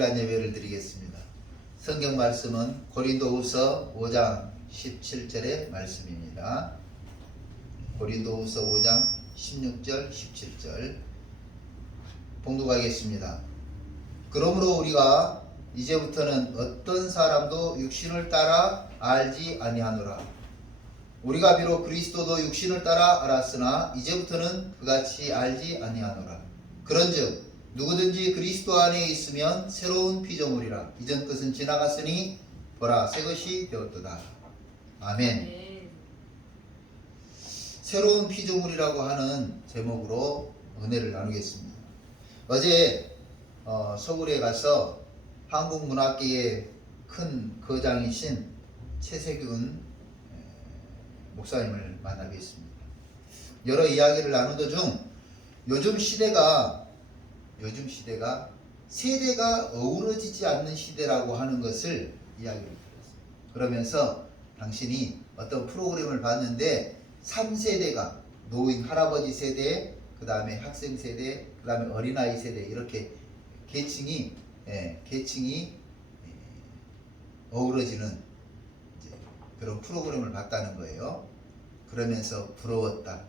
주일날 예배를 드리겠습니다. 성경 말씀은 고린도후서 5장 17절의 말씀입니다. 고린도후서 5장 16절 17절 봉독하겠습니다. 그러므로 우리가 이제부터는 어떤 사람도 육신을 따라 알지 아니하노라. 우리가 비록 그리스도도 육신을 따라 알았으나 이제부터는 그같이 알지 아니하노라. 그런즉 누구든지 그리스도 안에 있으면 새로운 피조물이라. 이전 것은 지나갔으니 보라 새 것이 되었도다. 아멘. 새로운 피조물이라고 하는 제목으로 은혜를 나누겠습니다. 어제 서울에 가서 한국문학계의 큰 거장이신 최세균 목사님을 만나뵙습니다. 여러 이야기를 나누던 중 요즘 시대가 세대가 어우러지지 않는 시대라고 하는 것을 이야기를 들었어요. 그러면서 당신이 어떤 프로그램을 봤는데 3세대가 노인 할아버지 세대, 그 다음에 학생 세대, 그 다음에 어린아이 세대 이렇게 계층이 어우러지는 그런 프로그램을 봤다는 거예요. 그러면서 부러웠다.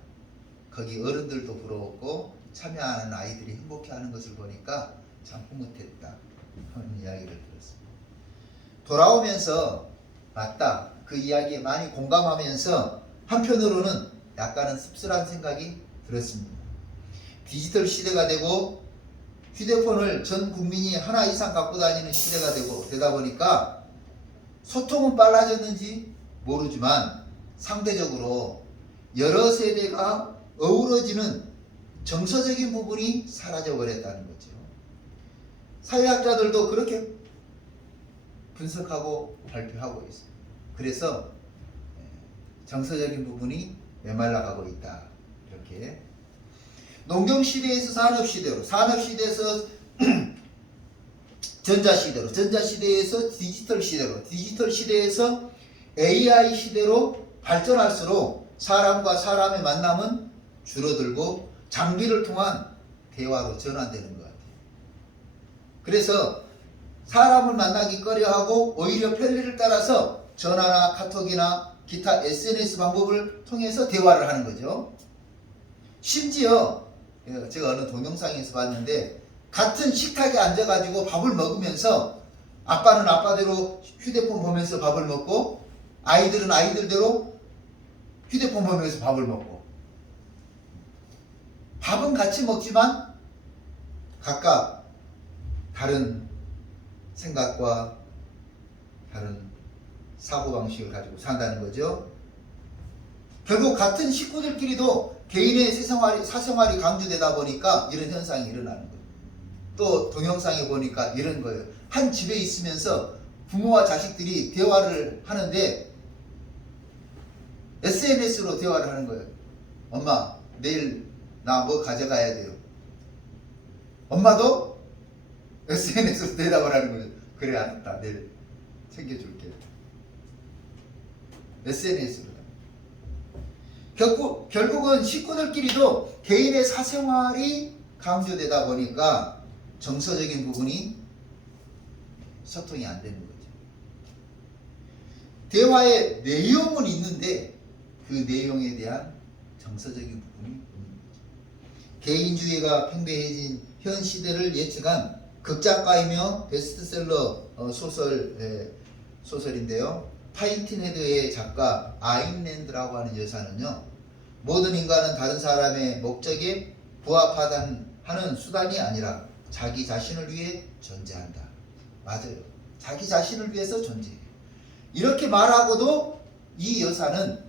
거기 어른들도 부러웠고 참여하는 아이들이 행복해하는 것을 보니까 참 흐뭇했다 하는 이야기를 들었습니다. 돌아오면서 맞다. 그 이야기에 많이 공감하면서 한편으로는 약간은 씁쓸한 생각이 들었습니다. 디지털 시대가 되고 휴대폰을 전 국민이 하나 이상 갖고 다니는 시대가 되다 보니까 소통은 빨라졌는지 모르지만 상대적으로 여러 세대가 어우러지는 정서적인 부분이 사라져 버렸다는 거죠. 사회학자들도 그렇게 분석하고 발표하고 있어요. 그래서 정서적인 부분이 메말라 가고 있다. 이렇게 농경시대에서 산업시대로, 산업시대에서 전자시대로, 전자시대에서 디지털시대로, 디지털시대에서 AI 시대로 발전할수록 사람과 사람의 만남은 줄어들고 장비를 통한 대화로 전환되는 것 같아요. 그래서 사람을 만나기 꺼려하고 오히려 편리를 따라서 전화나 카톡이나 기타 SNS 방법을 통해서 대화를 하는 거죠. 심지어 제가 어느 동영상에서 봤는데 같은 식탁에 앉아가지고 밥을 먹으면서 아빠는 아빠대로 휴대폰 보면서 밥을 먹고 아이들은 아이들대로 휴대폰 보면서 밥을 먹고 밥은 같이 먹지만 각각 다른 생각과 다른 사고방식을 가지고 산다는 거죠. 결국 같은 식구들끼리도 개인의 사생활이 강조되다 보니까 이런 현상이 일어나는 거예요. 또 동영상에 보니까 이런 거예요. 한 집에 있으면서 부모와 자식들이 대화를 하는데 SNS로 대화를 하는 거예요. 엄마 내일 나 뭐 가져가야 돼요. 엄마도 SNS로 대답을 하는 거예요. 그래 알았다. 내일 챙겨줄게. SNS로. 결국은 식구들끼리도 개인의 사생활이 강조되다 보니까 정서적인 부분이 소통이 안 되는 거죠. 대화의 내용은 있는데 그 내용에 대한 정서적인 부분이 없는 거죠. 개인주의가 팽배해진 현 시대를 예측한 극작가이며 베스트셀러 소설인데요. 파인틴헤드의 작가 아인랜드라고 하는 여사는요, 모든 인간은 다른 사람의 목적에 부합하는 수단이 아니라 자기 자신을 위해 존재한다. 맞아요. 자기 자신을 위해서 존재해요. 이렇게 말하고도 이 여사는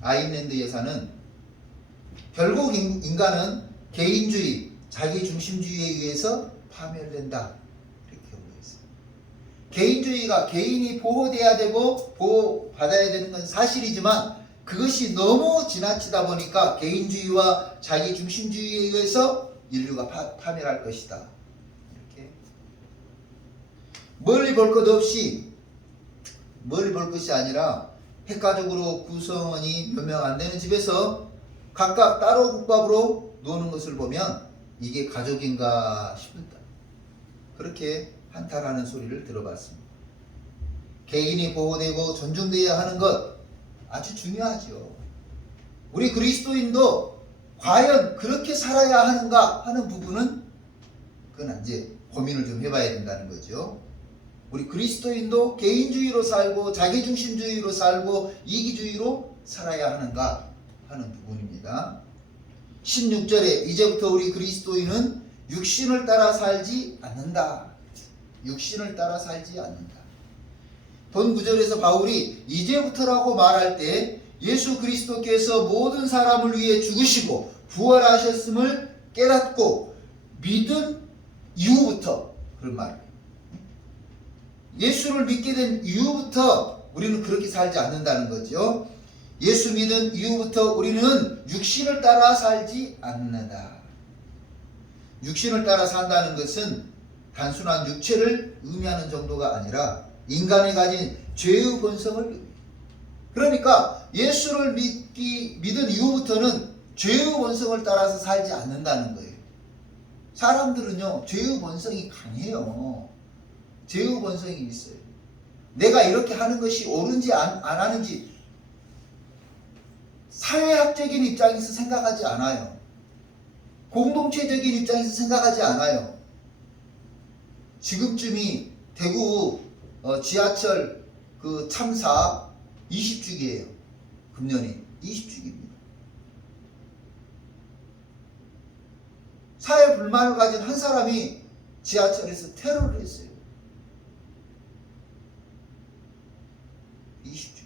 아인랜드 여사는 결국 인간은 개인주의, 자기중심주의에 의해서 파멸된다. 이렇게 경고했어요. 개인주의가 개인이 보호돼야 되고 보호받아야 되는 건 사실이지만 그것이 너무 지나치다 보니까 개인주의와 자기중심주의에 의해서 인류가 파멸할 것이다. 이렇게 멀리 볼 것이 아니라 핵가족으로 구성원이 몇 명 안 되는 집에서 각각 따로 국밥으로 노는 것을 보면 이게 가족인가 그렇게 한탄하는 소리를 들어봤습니다. 개인이 보호되고 존중되어야 하는 것 아주 중요하죠. 우리 그리스도인도 과연 그렇게 살아야 하는가 하는 부분은 그건 이제 고민을 좀 해봐야 된다는 거죠. 우리 그리스도인도 개인주의로 살고 자기중심주의로 살고 이기주의로 살아야 하는가 하는 부분입니다. 16절에 이제부터 우리 그리스도인은 육신을 따라 살지 않는다. 육신을 따라 살지 않는다. 본 구절에서 바울이 이제부터라고 말할 때 예수 그리스도께서 모든 사람을 위해 죽으시고 부활하셨음을 깨닫고 믿은 이후부터 그런 말이에요. 예수를 믿게 된 이후부터 우리는 그렇게 살지 않는다는 거죠. 예수 믿은 이후부터 우리는 육신을 따라 살지 않는다. 육신을 따라 산다는 것은 단순한 육체를 의미하는 정도가 아니라 인간이 가진 죄의 본성을 의미해요. 그러니까 예수를 믿은 이후부터는 죄의 본성을 따라서 살지 않는다는 거예요. 사람들은요, 죄의 본성이 강해요. 죄의 본성이 있어요. 내가 이렇게 하는 것이 옳은지 안 하는지 사회학적인 입장에서 생각하지 않아요. 공동체적인 입장에서 생각하지 않아요. 지금쯤이 대구 지하철 그 참사 20주기예요. 금년이 20주기입니다. 사회 불만을 가진 한 사람이 지하철에서 테러를 했어요. 20주기.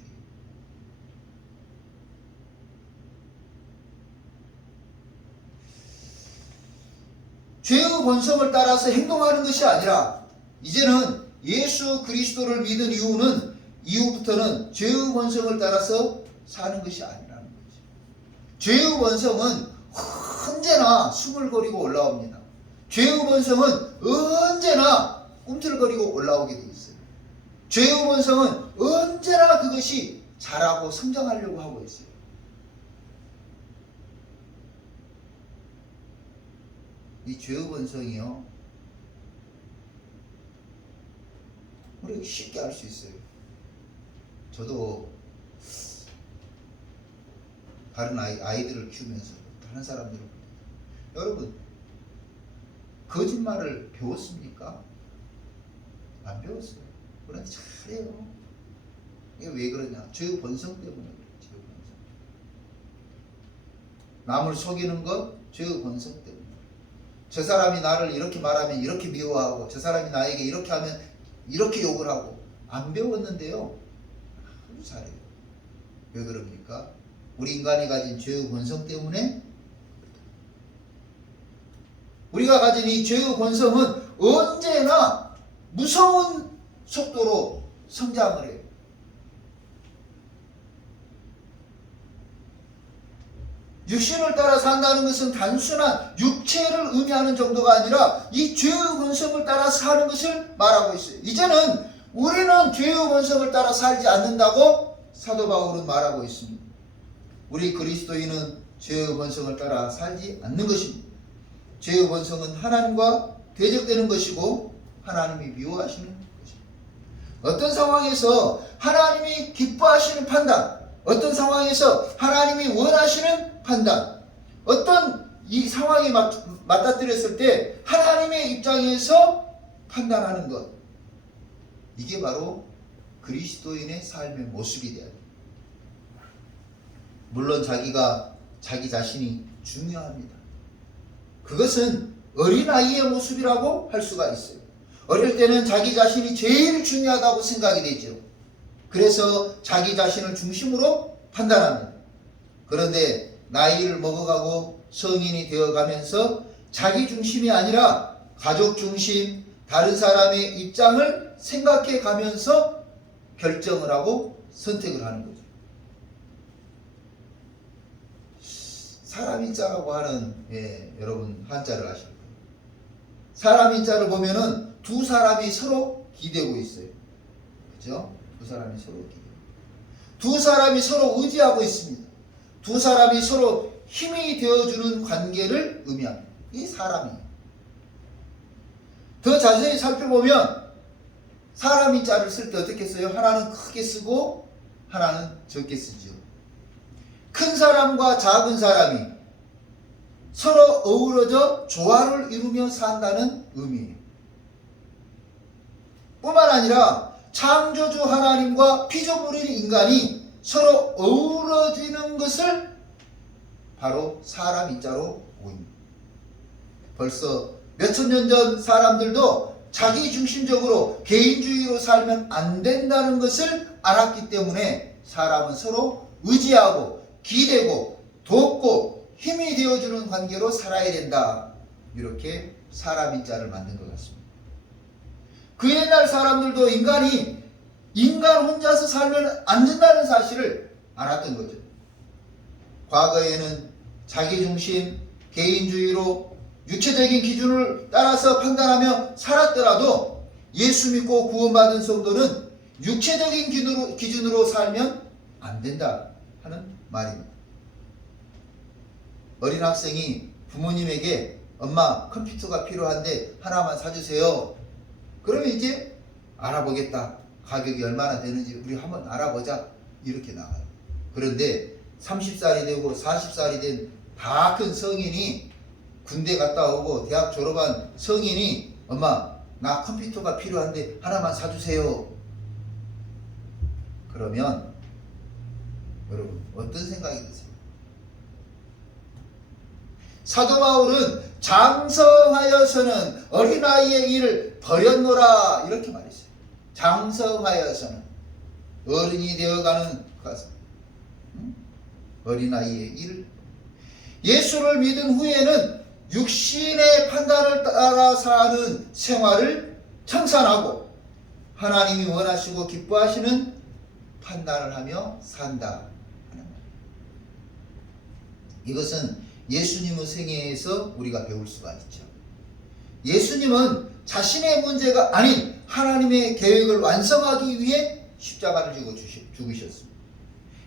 죄의 본성을 따라서 행동하는 것이 아니라 이제는 예수 그리스도를 믿은 이후부터는 죄의 본성을 따라서 사는 것이 아니라는 거죠. 죄의 본성은 언제나 수물거리고 올라옵니다. 죄의 본성은 언제나 꿈틀거리고 올라오게 되어 있어요. 죄의 본성은 언제나 그것이 자라고 성장하려고 하고 있어요. 이 죄의 본성이요, 우리가 쉽게 알 수 있어요. 저도 다른 아이들을 키우면서 다른 사람들을 여러분 거짓말을 배웠습니까? 안 배웠어요. 그런데 잘해요. 이게 왜 그러냐? 죄의 본성 때문에 그래요. 죄의 본성. 남을 속이는 것 죄의 본성 때문에. 저 사람이 나를 이렇게 말하면 이렇게 미워하고 저 사람이 나에게 이렇게 하면 이렇게 욕을 하고 안 배웠는데요. 아주 잘해요. 왜 그럽니까? 우리 인간이 가진 죄의 본성 때문에. 우리가 가진 이 죄의 본성은 언제나 무서운 속도로 성장을 해요. 육신을 따라 산다는 것은 단순한 육체를 의미하는 정도가 아니라 이 죄의 본성을 따라 사는 것을 말하고 있어요. 이제는 우리는 죄의 본성을 따라 살지 않는다고 사도 바울은 말하고 있습니다. 우리 그리스도인은 죄의 본성을 따라 살지 않는 것입니다. 죄의 본성은 하나님과 대적되는 것이고 하나님이 미워하시는 것입니다. 어떤 상황에서 하나님이 기뻐하시는 판단, 어떤 상황에서 하나님이 원하시는 판단, 어떤 이 상황에 맞닥뜨렸을 때 하나님의 입장에서 판단하는 것, 이게 바로 그리스도인의 삶의 모습이 돼야 돼요. 물론 자기 자신이 중요합니다. 그것은 어린아이의 모습이라고 할 수가 있어요. 어릴 때는 자기 자신이 제일 중요하다고 생각이 되죠. 그래서 자기 자신을 중심으로 판단합니다. 그런데 나이를 먹어가고 성인이 되어가면서 자기 중심이 아니라 가족 중심, 다른 사람의 입장을 생각해 가면서 결정을 하고 선택을 하는 거죠. 사람인자라고 하는, 여러분 한자를 아실 거예요. 사람인자를 보면은 두 사람이 서로 기대고 있어요. 그죠? 두 사람이 서로 기대고. 두 사람이 서로 의지하고 있습니다. 두 사람이 서로 힘이 되어주는 관계를 의미합니다. 이 사람이에요. 더 자세히 살펴보면 사람 인자를 쓸 때 어떻게 써요? 하나는 크게 쓰고 하나는 적게 쓰죠. 큰 사람과 작은 사람이 서로 어우러져 조화를 이루며 산다는 의미예요. 뿐만 아니라 창조주 하나님과 피조물인 인간이 서로 어우러지는 것을 바로 사람 인자로 보입니다. 벌써 몇천 년 전 사람들도 자기 중심적으로 개인주의로 살면 안 된다는 것을 알았기 때문에 사람은 서로 의지하고 기대고 돕고 힘이 되어주는 관계로 살아야 된다. 이렇게 사람 인자를 만든 것 같습니다. 그 옛날 사람들도 인간 혼자서 살면 안 된다는 사실을 알았던 거죠. 과거에는 자기중심, 개인주의로 육체적인 기준을 따라서 판단하며 살았더라도 예수 믿고 구원받은 성도는 육체적인 기준으로 살면 안 된다 하는 말입니다. 어린 학생이 부모님에게 엄마 컴퓨터가 필요한데 하나만 사주세요. 그러면 이제 알아보겠다. 가격이 얼마나 되는지 우리 한번 알아보자. 이렇게 나가요. 그런데 30살이 되고 40살이 된 다 큰 성인이 군대 갔다 오고 대학 졸업한 성인이 엄마 나 컴퓨터가 필요한데 하나만 사주세요. 그러면 여러분 어떤 생각이 드세요? 사도 바울은 장성하여서는 어린아이의 일을 버렸노라 이렇게 말했어요. 장성하여서는 어른이 되어가는 가서 어린아이의 일을 예수를 믿은 후에는 육신의 판단을 따라 사는 생활을 청산하고 하나님이 원하시고 기뻐하시는 판단을 하며 산다 하는 말. 이것은 예수님의 생애에서 우리가 배울 수가 있죠. 예수님은 자신의 문제가 아닌 하나님의 계획을 완성하기 위해 십자가를 지고 죽으셨습니다.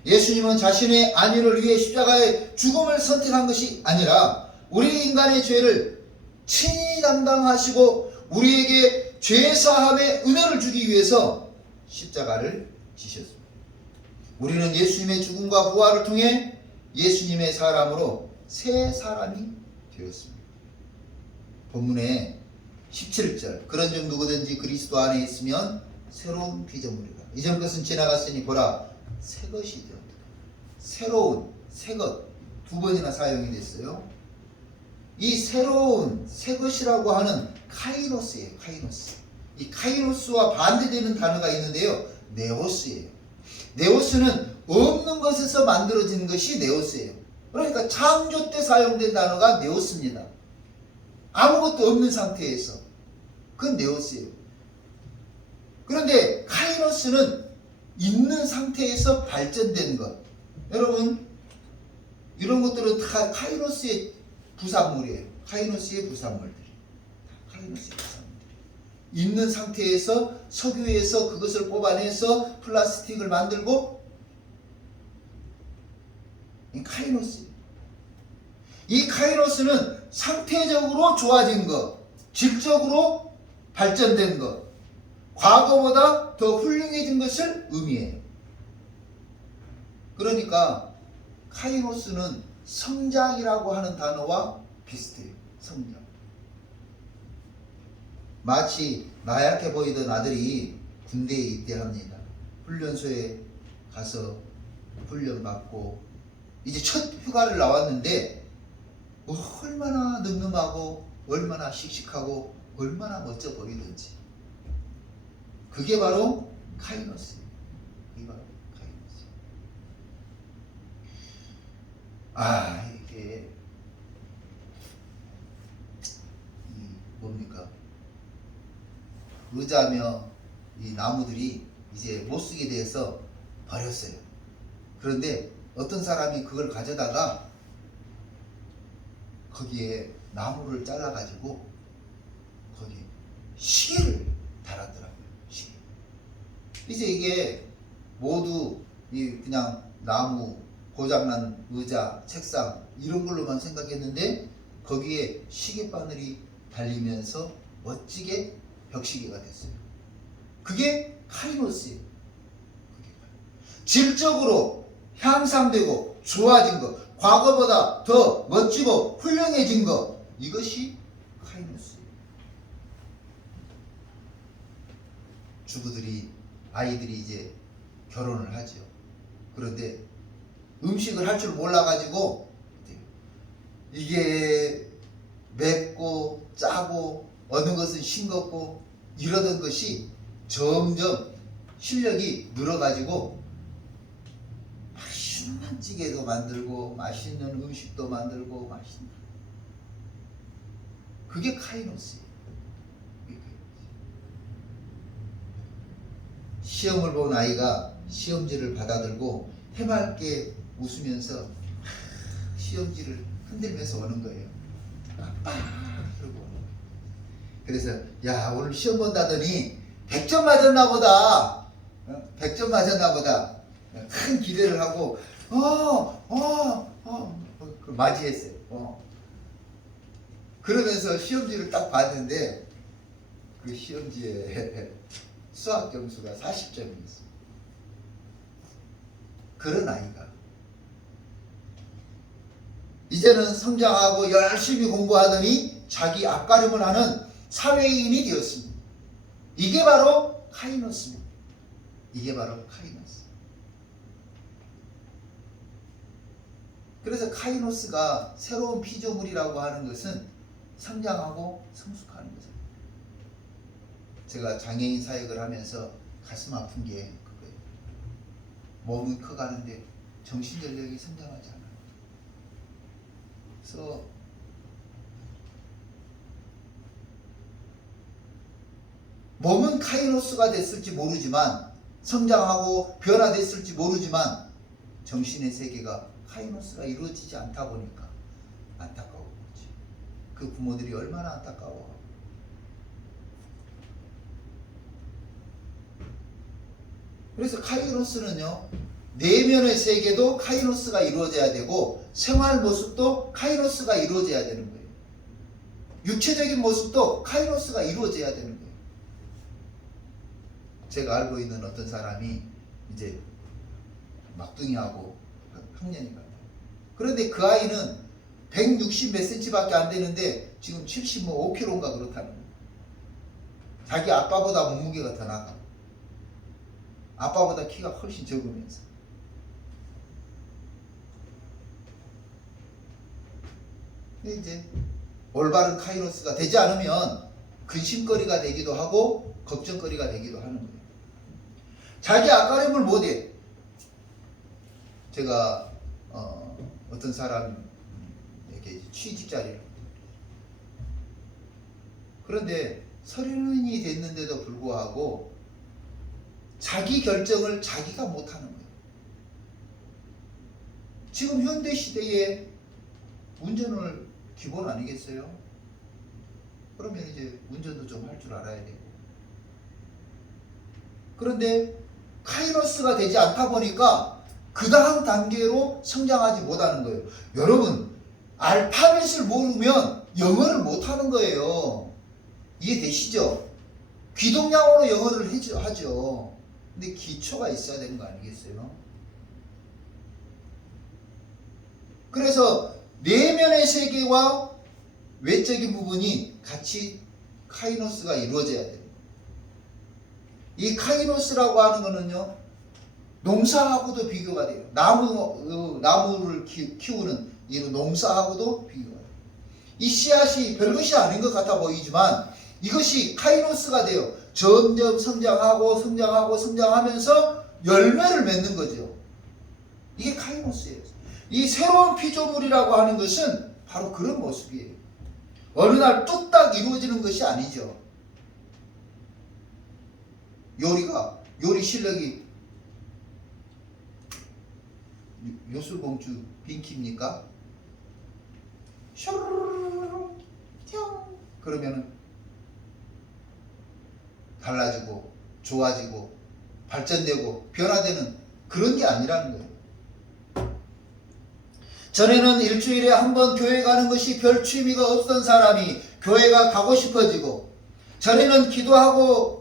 예수님은 자신의 안위를 위해 십자가의 죽음을 선택한 것이 아니라 우리 인간의 죄를 친히 담당하시고 우리에게 죄사함의 은혜를 주기 위해서 십자가를 지셨습니다. 우리는 예수님의 죽음과 부활을 통해 예수님의 사람으로 새 사람이 되었습니다. 본문에 17절 그런 중 누구든지 그리스도 안에 있으면 새로운 피조물이라. 이전 것은 지나갔으니 보라 새 것이 되었다. 새로운 새것 두 번이나 사용이 됐어요. 이 새로운 새 것이라고 하는 카이노스예요. 카이노스. 이 카이노스와 반대되는 단어가 있는데요. 네오스예요. 네오스는 없는 것에서 만들어진 것이 네오스예요. 그러니까 창조 때 사용된 단어가 네오스입니다. 아무것도 없는 상태에서 그건 네오스예요. 그런데 카이노스는 있는 상태에서 발전된 것. 여러분 이런 것들은 다 카이노스의 부산물이에요. 카이노스의 부산물들이. 카이노스의 부산물들이. 있는 상태에서 석유에서 그것을 뽑아내서 플라스틱을 만들고 이 카이노스예요. 이 카이노스는 상태적으로 좋아진 것, 질적으로 발전된 것, 과거보다 더 훌륭해진 것을 의미해요. 그러니까 카이노스는 성장이라고 하는 단어와 비슷해요. 성장. 마치 나약해 보이던 아들이 군대에 입대합니다. 훈련소에 가서 훈련받고 이제 첫 휴가를 나왔는데 얼마나 늠름하고 얼마나 씩씩하고 얼마나 멋져 보이든지 그게 바로 카이노스예요. 그게 바로 카이노스. 이게 뭡니까? 의자며 이 나무들이 이제 못 쓰게 돼서 버렸어요. 그런데 어떤 사람이 그걸 가져다가 거기에 나무를 잘라가지고 거기에 시계를 달았더라고요. 시계. 이제 이게 모두 그냥 나무, 고장난 의자, 책상 이런 걸로만 생각했는데 거기에 시계바늘이 달리면서 멋지게 벽시계가 됐어요. 그게 카이노스예요. 질적으로 향상되고 좋아진 것, 과거보다 더 멋지고 훌륭해진 것, 이것이 카이노스예요. 주부들이, 아이들이 이제 결혼을 하죠. 그런데 음식을 할 줄 몰라가지고 이게 맵고 짜고 어느 것은 싱겁고 이러던 것이 점점 실력이 늘어가지고 맛있는 찌개도 만들고 맛있는 음식도 만들고 맛있는, 그게 카이노스예요. 시험을 본 아이가 시험지를 받아들고 해맑게 웃으면서 시험지를 흔들면서 오는 거예요. 아빠 그러고 오는 거예요. 그래서 야, 오늘 시험 본다더니 100점 맞았나 보다, 100점 맞았나 보다, 큰 기대를 하고 맞이했어요. 그러면서 시험지를 딱 봤는데 그 시험지에 수학 점수가 40점이었어요. 그런 아이가 이제는 성장하고 열심히 공부하더니 자기 앞가림을 하는 사회인이 되었습니다. 이게 바로 카이노스입니다. 이게 바로 카이노스. 그래서 카이노스가 새로운 피조물이라고 하는 것은 성장하고 성숙하는 거죠. 제가 장애인 사역을 하면서 가슴 아픈 게 그거예요. 몸은 커가는데 정신전력이 성장하지 않아요. 그래서 몸은 카이노스가 됐을지 모르지만, 성장하고 변화됐을지 모르지만 정신의 세계가 카이노스가 이루어지지 않다 보니까 안타까운 거지. 그 부모들이 얼마나 안타까워. 그래서 카이노스는요, 내면의 세계도 카이노스가 이루어져야 되고 생활 모습도 카이노스가 이루어져야 되는 거예요. 육체적인 모습도 카이노스가 이루어져야 되는 거예요. 제가 알고 있는 어떤 사람이 이제 막둥이하고 학년이 같아요. 그런데 그 아이는 160 몇 센치밖에 안 되는데 지금 75kg인가 그렇다는 거예요. 자기 아빠보다 몸무게가 더 나가. 아빠보다 키가 훨씬 적으면서. 근데 이제 올바른 카이노스가 되지 않으면 근심거리가 되기도 하고 걱정거리가 되기도 하는 거예요. 자기 앞가림을 못해. 제가 어떤 사람에게 취직 자리를, 그런데 서른이 됐는데도 불구하고 자기 결정을 자기가 못하는 거예요. 지금 현대 시대에 운전을 기본 아니겠어요? 그러면 이제 운전도 좀 할 줄 알아야 되고. 그런데 카이노스가 되지 않다 보니까 그 다음 단계로 성장하지 못하는 거예요. 여러분, 알파벳을 모르면 영어를 못하는 거예요. 이해되시죠? 귀동냥으로 영어를 하죠. 근데 기초가 있어야 되는 거 아니겠어요? 그래서 내면의 세계와 외적인 부분이 같이 카이노스가 이루어져야 돼요. 이 카이노스라고 하는 거는요, 농사하고도 비교가 돼요. 나무를 키우는 이 농사하고도 비교가 돼요. 이 씨앗이 별것이 아닌 것 같아 보이지만 이것이 카이노스가 돼요. 점점 성장하고 성장하면서 열매를 맺는 거죠. 이게 카이노스예요. 이 새로운 피조물이라고 하는 것은 바로 그런 모습이에요. 어느 날 뚝딱 이루어지는 것이 아니죠. 요리 실력이 요술공주 빙키입니까? 슈르르르 그러면은 달라지고 좋아지고 발전되고 변화되는 그런 게 아니라는 거예요. 전에는 일주일에 한 번 교회 가는 것이 별 취미가 없던 사람이 교회가 가고 싶어지고, 전에는 기도하고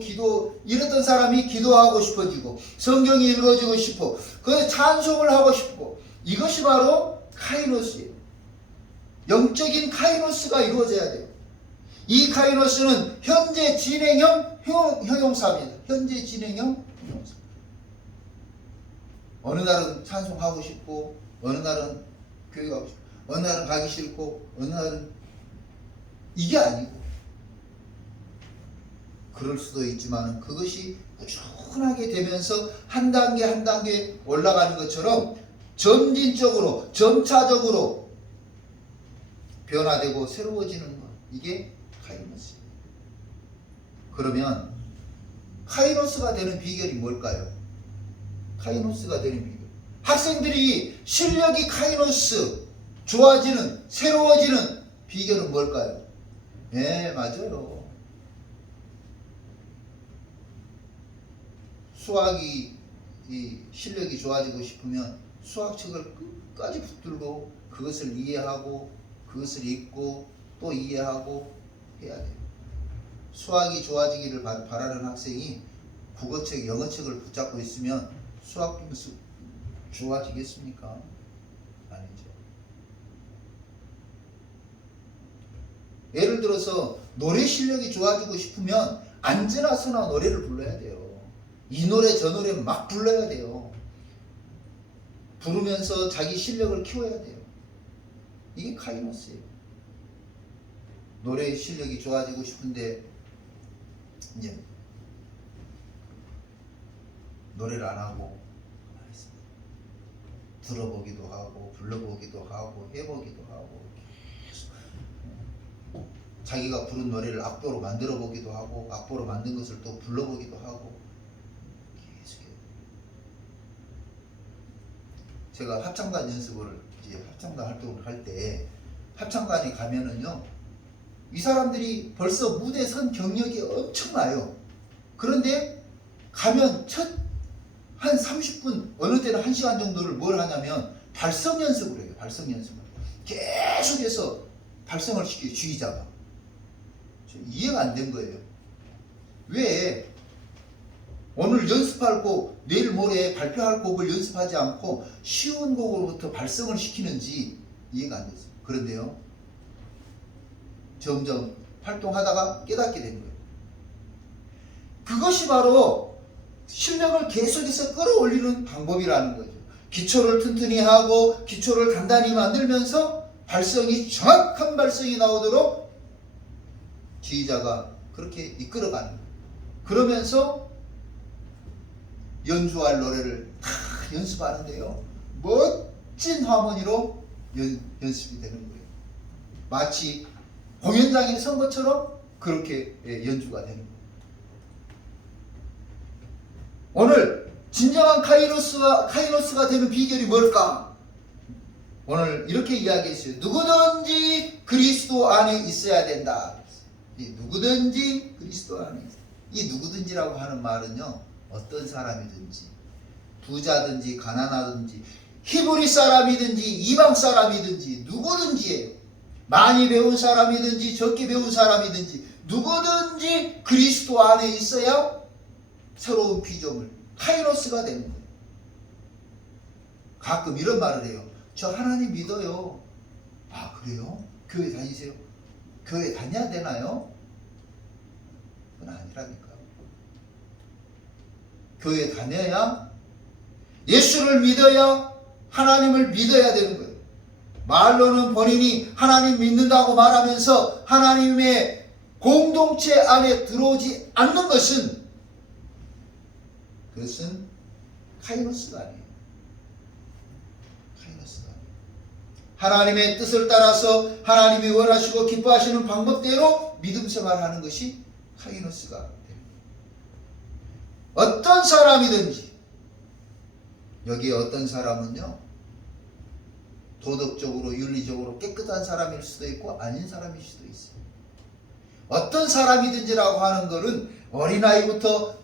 기도 이랬던 사람이 기도하고 싶어지고 성경이 읽어지고 싶어 그 찬송을 하고 싶고 이것이 바로 카이노스예요. 영적인 카이노스가 이루어져야 돼요. 이 카이노스는 현재 진행형 형용사입니다. 현재 진행형 형용사. 어느 날은 찬송하고 싶고 어느 날은 교회 가고 싶고 어느 날은 가기 싫고 어느 날은 이게 아니고 그럴 수도 있지만 그것이 꾸준하게 되면서 한 단계 한 단계 올라가는 것처럼 점진적으로 점차적으로 변화되고 새로워지는 것 이게 카이노스예요. 그러면 카이노스가 되는 비결이 뭘까요? 카이노스가 되는 비결. 학생들이 실력이 카이노스 좋아지는 새로워지는 비결은 뭘까요? 네, 맞아요. 수학이 실력이 좋아지고 싶으면 수학책을 끝까지 붙들고 그것을 이해하고 그것을 읽고 또 이해하고 해야 돼요. 수학이 좋아지기를 바라는 학생이 국어책, 영어책을 붙잡고 있으면 수학 좋아지겠습니까? 아니죠. 예를 들어서 노래 실력이 좋아지고 싶으면 앉으나서나 노래를 불러야 돼요. 이 노래 저 노래 막 불러야 돼요. 부르면서 자기 실력을 키워야 돼요. 이게 카이노스예요. 노래 실력이 좋아지고 싶은데 이제 노래를 안 하고 들어보기도 하고 불러보기도 하고 해보기도 하고 계속 자기가 부른 노래를 악보로 만들어 보기도 하고 악보로 만든 것을 또 불러보기도 하고 계속해요. 제가 합창단 연습을 이제 합창단 활동을 할 때 합창단에 가면은요 이 사람들이 벌써 무대 선 경력이 엄청나요. 그런데 가면 한 30분 어느 때는 1시간 정도를 뭘 하냐면 발성 연습을 해요. 발성 연습을 계속해서 발성을 시켜요. 주의자가 이해가 안 된 거예요. 왜 오늘 연습할 곡 내일 모레 발표할 곡을 연습하지 않고 쉬운 곡으로부터 발성을 시키는지 이해가 안 됐어요. 그런데요 점점 활동하다가 깨닫게 된 거예요. 그것이 바로 실력을 계속해서 끌어올리는 방법이라는 거죠. 기초를 튼튼히 하고 기초를 단단히 만들면서 발성이 정확한 발성이 나오도록 지휘자가 그렇게 이끌어가는 거예요. 그러면서 연주할 노래를 다 연습하는데요. 멋진 하모니로 연습이 되는 거예요. 마치 공연장에 선 것처럼 그렇게 연주가 되는 거예요. 오늘 진정한 카이노스가 되는 비결이 뭘까? 오늘 이렇게 이야기했어요. 누구든지 그리스도 안에 있어야 된다. 누구든지 그리스도 안에 있어야. 이 누구든지라고 하는 말은요. 어떤 사람이든지 부자든지 가난하든지 히브리 사람이든지 이방 사람이든지 누구든지예요. 많이 배운 사람이든지 적게 배운 사람이든지 누구든지 그리스도 안에 있어야 새로운 피조물 카이노스가 되는 거예요. 가끔 이런 말을 해요. 저 하나님 믿어요. 아 그래요? 교회 다니세요? 교회 다녀야 되나요? 그건 아니라니까. 교회 다녀야 예수를 믿어야 하나님을 믿어야 되는 거예요. 말로는 본인이 하나님 믿는다고 말하면서 하나님의 공동체 안에 들어오지 않는 것은 그것은 카이노스가 아니에요. 카이노스가 아니에요. 하나님의 뜻을 따라서 하나님이 원하시고 기뻐하시는 방법대로 믿음 생활하는 것이 카이노스가 됩니다. 어떤 사람이든지 여기에 어떤 사람은요 도덕적으로 윤리적으로 깨끗한 사람일 수도 있고 아닌 사람일 수도 있어요. 어떤 사람이든지라고 하는 것은 어린아이부터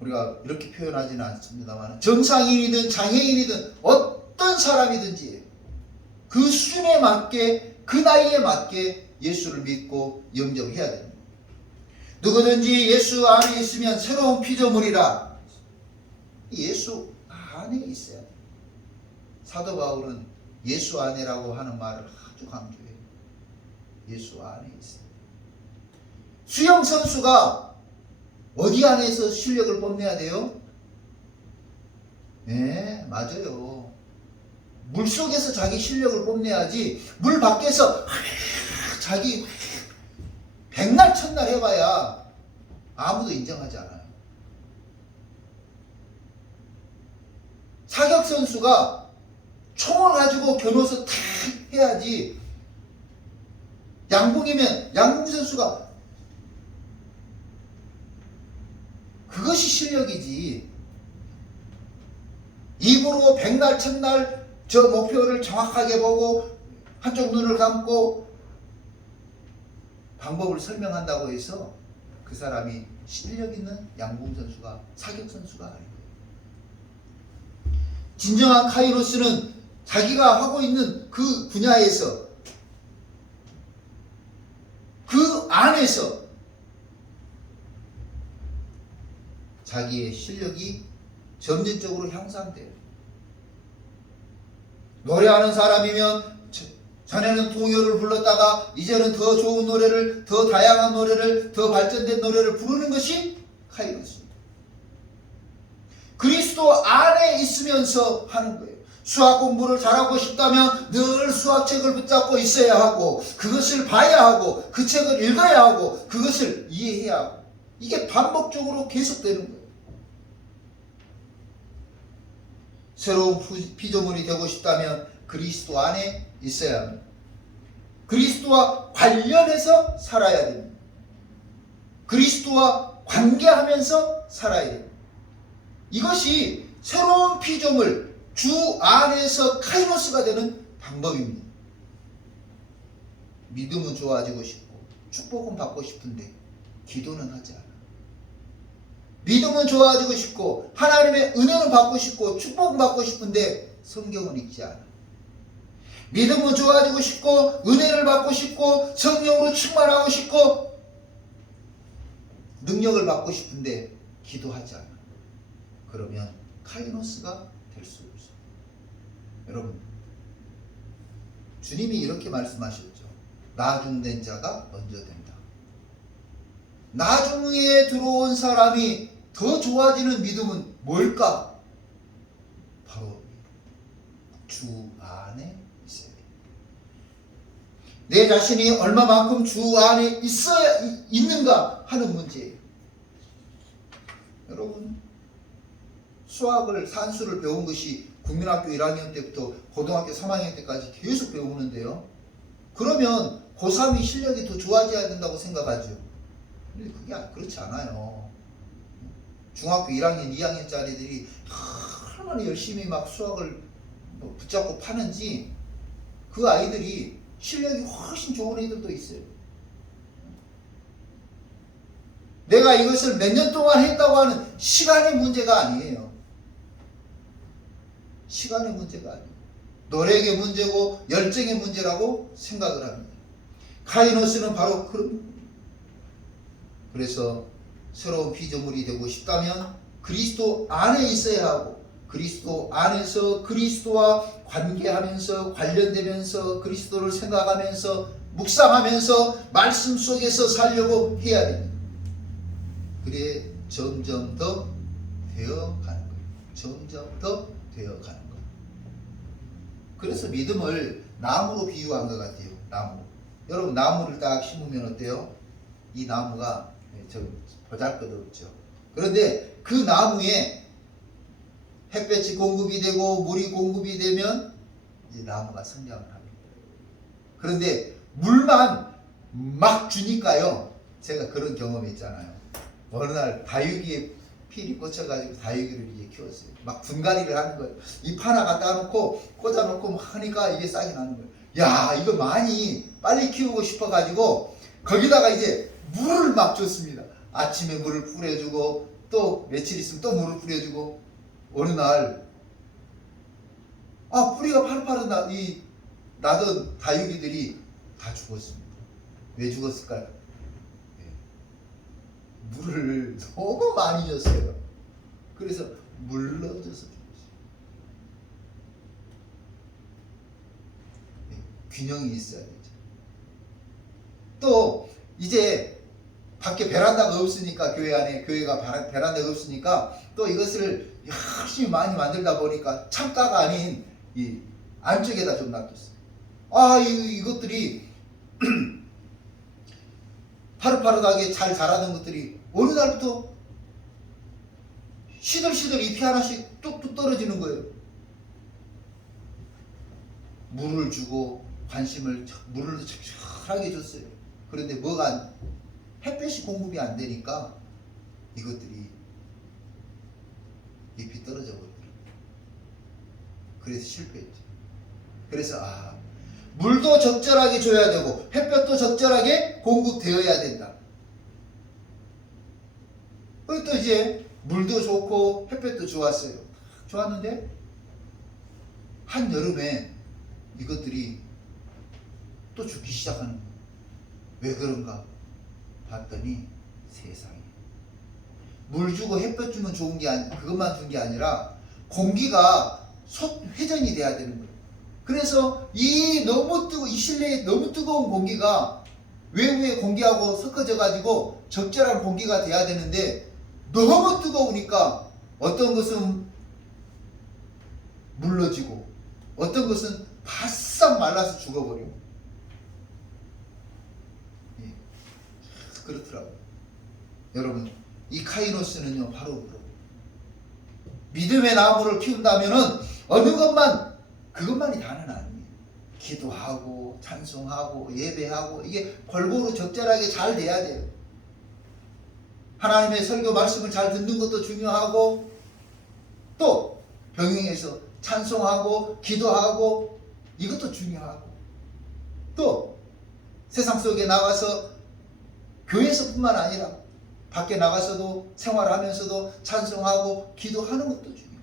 우리가 이렇게 표현하지는 않습니다만 정상인이든 장애인이든 어떤 사람이든지 그 수준에 맞게 그 나이에 맞게 예수를 믿고 영접해야 됩니다. 누구든지 예수 안에 있으면 새로운 피조물이라. 예수 안에 있어야 돼요. 사도 바울은 예수 안에라고 하는 말을 아주 강조해요. 예수 안에 있어요. 수영 선수가 어디 안에서 실력을 뽐내야 돼요? 네, 맞아요. 물 속에서 자기 실력을 뽐내야지, 물 밖에서 자기 백날 첫날 해봐야 아무도 인정하지 않아요. 사격 선수가 총을 가지고 겨누어서 탁 해야지, 양궁이면 양궁 선수가 그것이 실력이지. 입으로 백날 첫날 저 목표를 정확하게 보고 한쪽 눈을 감고 방법을 설명한다고 해서 그 사람이 실력 있는 양궁 선수가, 사격 선수가 아니에요. 진정한 카이로스는 자기가 하고 있는 그 분야에서, 그 안에서 자기의 실력이 점진적으로 향상돼요. 노래하는 사람이면 전에는 동요를 불렀다가 이제는 더 좋은 노래를, 더 다양한 노래를, 더 발전된 노래를 부르는 것이 카이로스입니다. 그리스도 안에 있으면서 하는 거예요. 수학 공부를 잘하고 싶다면 늘 수학책을 붙잡고 있어야 하고, 그것을 봐야 하고, 그 책을 읽어야 하고, 그것을 이해해야 하고, 이게 반복적으로 계속되는 거예요. 새로운 피조물이 되고 싶다면 그리스도 안에 있어야 합니다. 그리스도와 관련해서 살아야 됩니다. 그리스도와 관계하면서 살아야 됩니다. 이것이 새로운 피조물, 주 안에서 카이로스가 되는 방법입니다. 믿음은 좋아지고 싶고 축복은 받고 싶은데 기도는 하지 않아. 믿음은 좋아지고 싶고 하나님의 은혜는 받고 싶고 축복은 받고 싶은데 성경은 읽지 않아. 믿음은 좋아지고 싶고 은혜를 받고 싶고 성령으로 충만하고 싶고 능력을 받고 싶은데 기도하지 않아. 그러면 카이노스가 될 수 없어요. 여러분, 주님이 이렇게 말씀하셨죠. 나중된 자가 먼저 된다. 나중에 들어온 사람이 더 좋아지는 믿음은 뭘까? 바로 주 안에 있어야 돼요. 내 자신이 얼마만큼 주 안에 있는가 하는 문제예요. 여러분, 수학을, 산수를 배운 것이 국민학교 1학년 때부터 고등학교 3학년 때까지 계속 배우는데요. 그러면 고3이 실력이 더 좋아져야 된다고 생각하죠. 근데 그게 그렇지 않아요. 중학교 1학년, 2학년짜리들이 얼마나 열심히 막 수학을 붙잡고 파는지 그 아이들이 실력이 훨씬 좋은 애들도 있어요. 내가 이것을 몇 년 동안 했다고 하는 시간의 문제가 아니에요. 시간의 문제가 아니에요. 노력의 문제고 열정의 문제라고 생각을 합니다. 카이노스는 바로 그런. 그래서 새로운 피조물이 되고 싶다면 그리스도 안에 있어야 하고, 그리스도 안에서 그리스도와 관계하면서 관련되면서 그리스도를 생각하면서 묵상하면서 말씀 속에서 살려고 해야 됩니다. 그래 점점 더 되어가는 거예요. 점점 더 되어가는 거예요. 그래서 믿음을 나무로 비유한 것 같아요. 나무. 여러분, 나무를 딱 심으면 어때요? 이 나무가 좀 보잘것없죠. 그런데 그 나무에 햇볕이 공급이 되고 물이 공급이 되면 이제 나무가 성장을 합니다. 그런데 물만 막 주니까요, 제가 그런 경험이 있잖아요. 어느 날 다육이에 필이 꽂혀가지고 다육이를 이제 키웠어요. 막 분갈이를 하는 거예요. 잎 하나 갖다 놓고 꽂아놓고 막 하니까 이게 싹이 나는 거예요. 야, 이거 많이 빨리 키우고 싶어가지고 거기다가 이제 물을 막 줬습니다. 아침에 물을 뿌려주고 또 며칠 있으면 또 물을 뿌려주고, 어느 날 뿌리가 파릇파릇 나던 다육이들이 다 죽었습니다. 왜 죽었을까요? 물을 너무 많이 줬어요. 그래서 물러져서 죽었어요. 균형이 있어야 되죠. 또 이제 밖에 베란다가 없으니까, 교회 안에 교회가 베란다가 없으니까 또 이것을 열심히 많이 만들다 보니까 창가가 아닌 이 안쪽에다 좀 놔뒀어요. 이것들이 파릇파릇하게 잘 자라던 것들이 어느 날부터 시들시들 잎이 하나씩 뚝뚝 떨어지는 거예요. 물을 주고 물을 적절하게 줬어요. 그런데 햇볕이 공급이 안 되니까 이것들이 잎이 떨어져 버리더라고요. 그래서 실패했죠. 그래서 물도 적절하게 줘야 되고 햇볕도 적절하게 공급되어야 된다. 또 이제 물도 좋고 햇볕도 좋았어요. 좋았는데 한여름에 이것들이 또 죽기 시작하는 거예요. 왜 그런가 봤더니 세상에, 물 주고 햇볕 주면 좋은 게 그것만 준 게 아니라 공기가 회전이 돼야 되는 거예요. 그래서 이 실내에 너무 뜨거운 공기가 외부의 공기하고 섞어져 가지고 적절한 공기가 돼야 되는데 너무 뜨거우니까 어떤 것은 물러지고 어떤 것은 바싹 말라서 죽어버리고. 그렇더라고요. 여러분, 이 카이노스는요 바로 믿음의 나무를 키운다면은 어느 것만 그것만이 다는 아니에요. 기도하고 찬송하고 예배하고 이게 골고루 적절하게 잘 돼야 돼요. 하나님의 설교 말씀을 잘 듣는 것도 중요하고 또 병행해서 찬송하고 기도하고 이것도 중요하고 또 세상 속에 나가서 교회에서뿐만 아니라 밖에 나가서도 생활하면서도 찬송하고 기도하는 것도 중요해요.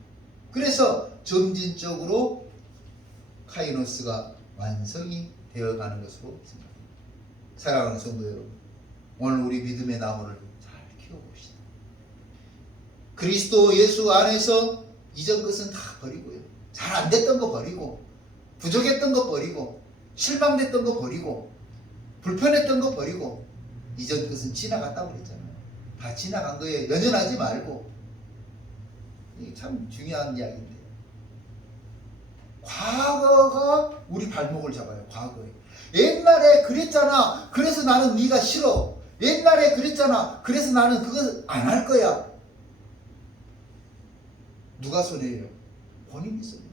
그래서 점진적으로 카이노스가 완성이 되어가는 것으로 생각합니다. 사랑하는 성도 여러분, 오늘 우리 믿음의 나무를 잘 키워봅시다. 그리스도 예수 안에서 이전 것은 다 버리고요. 잘 안 됐던 거 버리고 부족했던 거 버리고 실망됐던 거 버리고 불편했던 거 버리고 이전 것은 지나갔다고 그랬잖아요. 다 지나간 거에 연연하지 말고. 이게 참 중요한 이야기인데 과거가 우리 발목을 잡아요. 과거에 옛날에 그랬잖아, 그래서 나는 네가 싫어. 옛날에 그랬잖아, 그래서 나는 그거 안 할 거야. 누가 손해예요? 본인이 손해예요.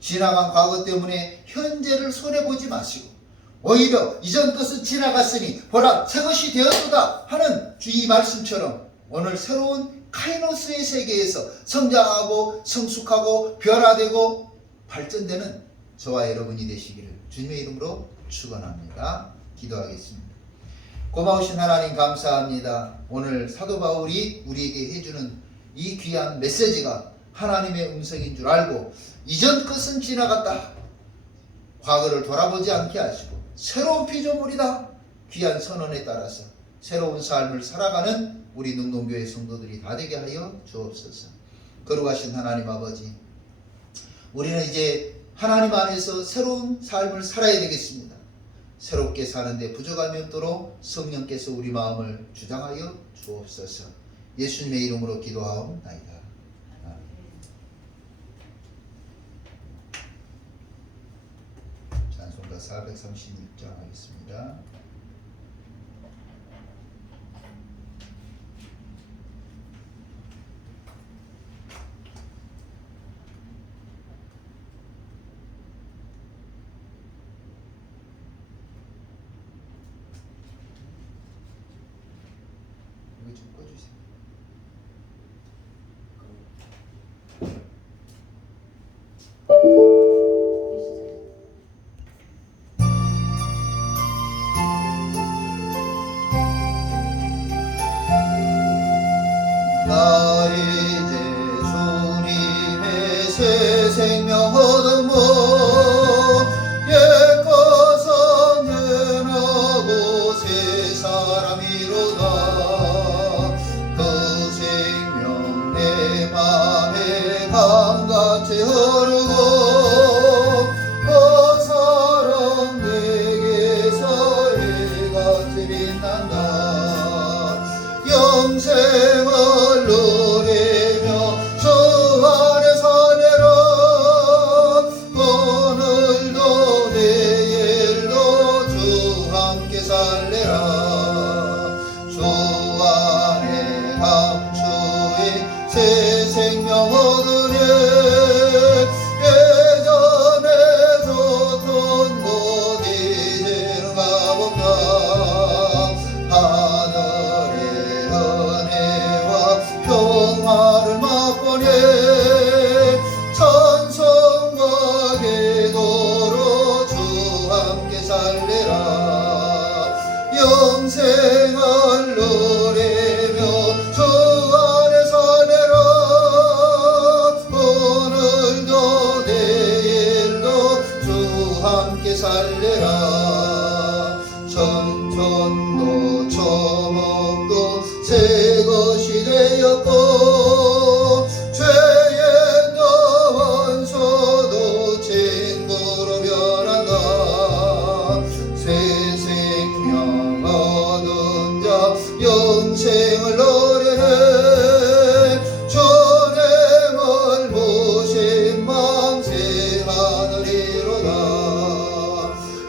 지나간 과거 때문에 현재를 손해보지 마시고 오히려 이전 것은 지나갔으니 보라 새 것이 되었도다 하는 주의 말씀처럼 오늘 새로운 카이노스의 세계에서 성장하고 성숙하고 변화되고 발전되는 저와 여러분이 되시기를 주님의 이름으로 축원합니다. 기도하겠습니다. 고마우신 하나님 감사합니다. 오늘 사도 바울이 우리에게 해주는 이 귀한 메시지가 하나님의 음성인 줄 알고 이전 것은 지나갔다. 과거를 돌아보지 않게 하시고 새로운 피조물이다. 귀한 선언에 따라서 새로운 삶을 살아가는 우리 능동교회 성도들이 다 되게 하여 주옵소서. 거룩하신 하나님 아버지, 우리는 이제 하나님 안에서 새로운 삶을 살아야 되겠습니다. 새롭게 사는데 부족함이 없도록 성령께서 우리 마음을 주장하여 주옵소서. 예수님의 이름으로 기도하옵나이다. 찬송가 436장 하겠습니다. 이거 좀 꺼주세요. 나 이제 주님의 새 생명 얻으며 옛것 영생을 누리며 주 안에 살리라. 오늘도 내일도 주 함께 살리라. 주 안에 감추인 새 생명 얻으리. 예전에 좋던 곳 이제는 가본다. 하늘의 은혜와 평화를 맛보니 찬송과 기도로 주 함께 살리라. 영생을 누리며 주 안에 살리라. 오늘도 내일도 주 함께 살리라. 청천도 처먹고 새 것이 되었고 죄의 원수도 친구로 변한다. 새 생명 얻은 자 영생을 노래해. 주님을 모신 마음 새 하늘이로다.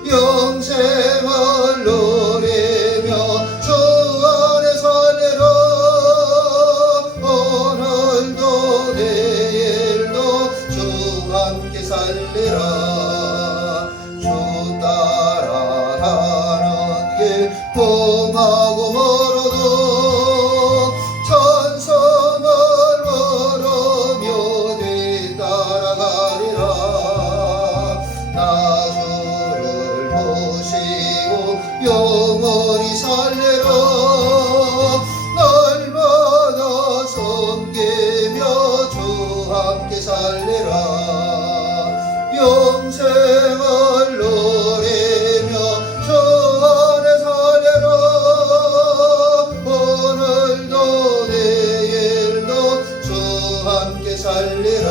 영생을 누리며 주 안에 살리라. 오늘도 내일도 주 함께 살리라. 주 따라가는 길 험하고 멀어도 찬송을 부르며 뒤따라가리라. 나 주를 보시고 영원히 살리라. 날마다 섬기며 주 함께 살리라. 영생을 누리며 주 안에 살리라. 오늘도 내일도 주 함께 살리라.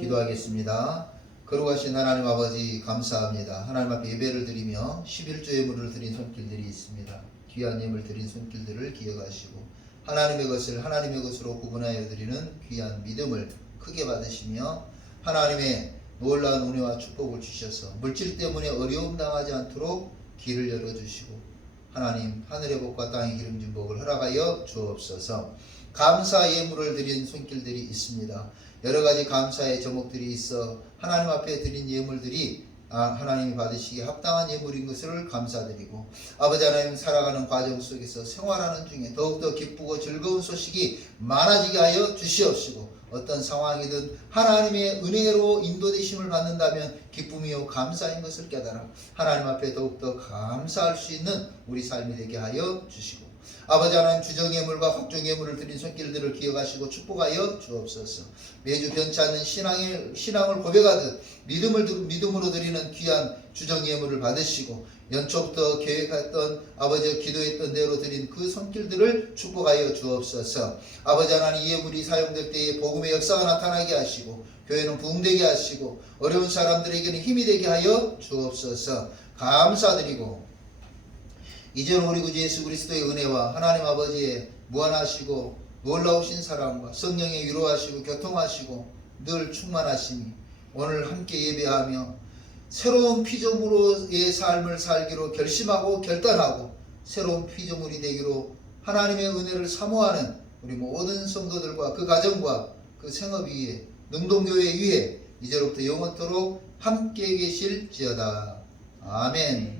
기도하겠습니다. 거룩하신 하나님 아버지 감사합니다. 하나님 앞에 예배를 드리며 11조 예물을 드린 손길들이 있습니다. 귀한 예물 드린 손길들을 기억하시고 하나님의 것을 하나님의 것으로 구분하여 드리는 귀한 믿음을 크게 받으시며 하나님의 놀라운 은혜와 축복을 주셔서 물질 때문에 어려움 당하지 않도록 길을 열어주시고 하나님 하늘의 복과 땅의 기름진 복을 허락하여 주옵소서. 감사 예물을 드린 손길들이 있습니다. 여러가지 감사의 제목들이 있어 하나님 앞에 드린 예물들이 하나님이 받으시기에 합당한 예물인 것을 감사드리고 아버지 하나님 살아가는 과정 속에서 생활하는 중에 더욱더 기쁘고 즐거운 소식이 많아지게 하여 주시옵시고 어떤 상황이든 하나님의 은혜로 인도되심을 받는다면 기쁨이요 감사인 것을 깨달아 하나님 앞에 더욱더 감사할 수 있는 우리 삶이 되게 하여 주시고 아버지 하나님 주정예물과 각종예물을 드린 손길들을 기억하시고 축복하여 주옵소서. 매주 변치 않는 신앙을 고백하듯 믿음으로 드리는 귀한 주정예물을 받으시고 연초부터 계획했던 아버지와 기도했던 대로 드린 그 손길들을 축복하여 주옵소서. 아버지 하나님 이 예물이 사용될 때에 복음의 역사가 나타나게 하시고 교회는 부흥되게 하시고 어려운 사람들에게는 힘이 되게 하여 주옵소서. 감사드리고 이제는 우리 구주 예수 그리스도의 은혜와 하나님 아버지의 무한하시고 놀라우신 사랑과 성령의 위로하시고 교통하시고 늘 충만하심이 오늘 함께 예배하며 새로운 피조물의 삶을 살기로 결심하고 결단하고 새로운 피조물이 되기로 하나님의 은혜를 사모하는 우리 모든 성도들과 그 가정과 그 생업 위에 능동교회 위에 이제로부터 영원토록 함께 계실지어다. 아멘.